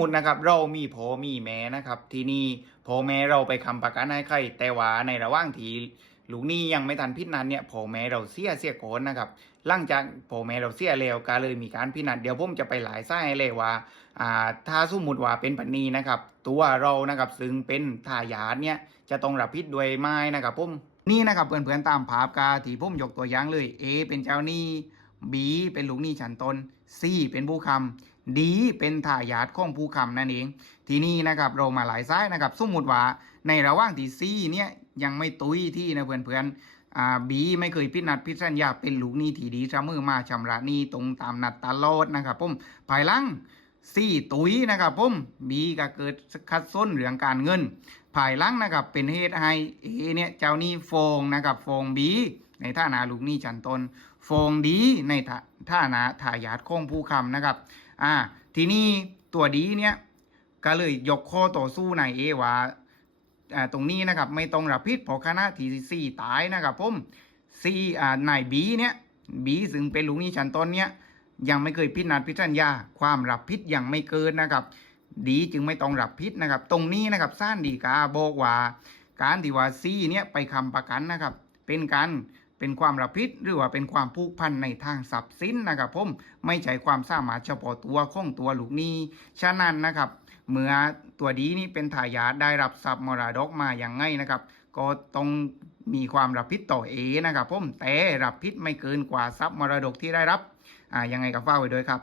มุตินะครับ เรามีพ่อมีแม่นะครับ ทีนี้พ่อแม่เราไปคำประกันให้ใคร แต่ว่าในระหว่างที่ลูกนี้ยังไม่ทันพิจนั้นเนี่ยพ่อแม่เราเสียเสียโกนนะครับหลังจากพ่อแม่เราเสียแล้วก็เลยมีการพิจนัดเดี๋ยวผมจะไปหลายไส้เลยว่าอ่าถ้าสมมติว่าเป็นปันนีนะครับ ตัวเรานะครับซึ่งเป็นทายาทเนี่ยจะต้องรับผิดด้วยไม้นะครับผมนี่นะครับเพื่อนๆตามภาพกาที่ผมยกตัวอย่างเลย A เป็นเจ้าหนี้ B เป็นลูกหนี้ชั้นต้น C เป็นผู้คำ D เป็นทายาทของผู้คำนั่นเอง ทีนี้นะครับเรามาหลายซ้ายนะครับสมมติว่าในระหว่างที่ C เนี่ยยังไม่ตุยที่นะเพื่อนๆอ่า B ไม่เคยพิจนัดพิจสัญญาเป็นลูกหนี้ที่ดีเสมอมาชำระหนี้ตรงตามนัดตลอดนะครับผมภายหลังสี่ตุยนะครับผมบีก็เกิดคัดส้นเรื่องการเงิน ภายหลังนะครับเป็นเหตุให้เอเนี่ยเจ้าหนี้ฟองนะครับฟองบีในฐานะลูกหนี้ชั้นตนฟองดีในฐาฐานะทายาทของผู้คำนะครับ อ่า ทีนี้ตัวดีเนี่ยก็เลยยกข้อต่อสู้ในเอว่าอ่าตรงนี้นะครับไม่ต้องรับผิดเพราะคณะที่สี่ตายนะครับผมซีอ่านายบีเนี่ยบีซึ่งเป็นลูกนี้ชั้นต้นเนี่ยยังไม่เคยพิจารณาพิจารณาความรับผิดยังไม่เกินนะครับ ดีจึงไม่ต้องรับผิดนะครับ ตรงนี้นะครับซ่านดีกาบอกว่า การที่ว่าซีเนี่ยไปคำประกันนะครับ เป็นการ เป็นความรับผิดหรือว่าเป็นความผูกพันในทางทรัพย์สินนะครับผมไม่ใช่ความสามารถเฉพาะตัวของตัวลูกนี้ฉะนั้นนะครับเมื่อตัวดีนี่เป็นทายาทได้รับทรัพย์มรดกมาอย่างไงนะครับก็ต้องมีความรับผิดต่อเอนะครับผมแต่รับผิดไม่เกินกว่าทรัพย์มรดกที่ได้รับอ่ายังไงก็ฝากไว้ด้วยครับ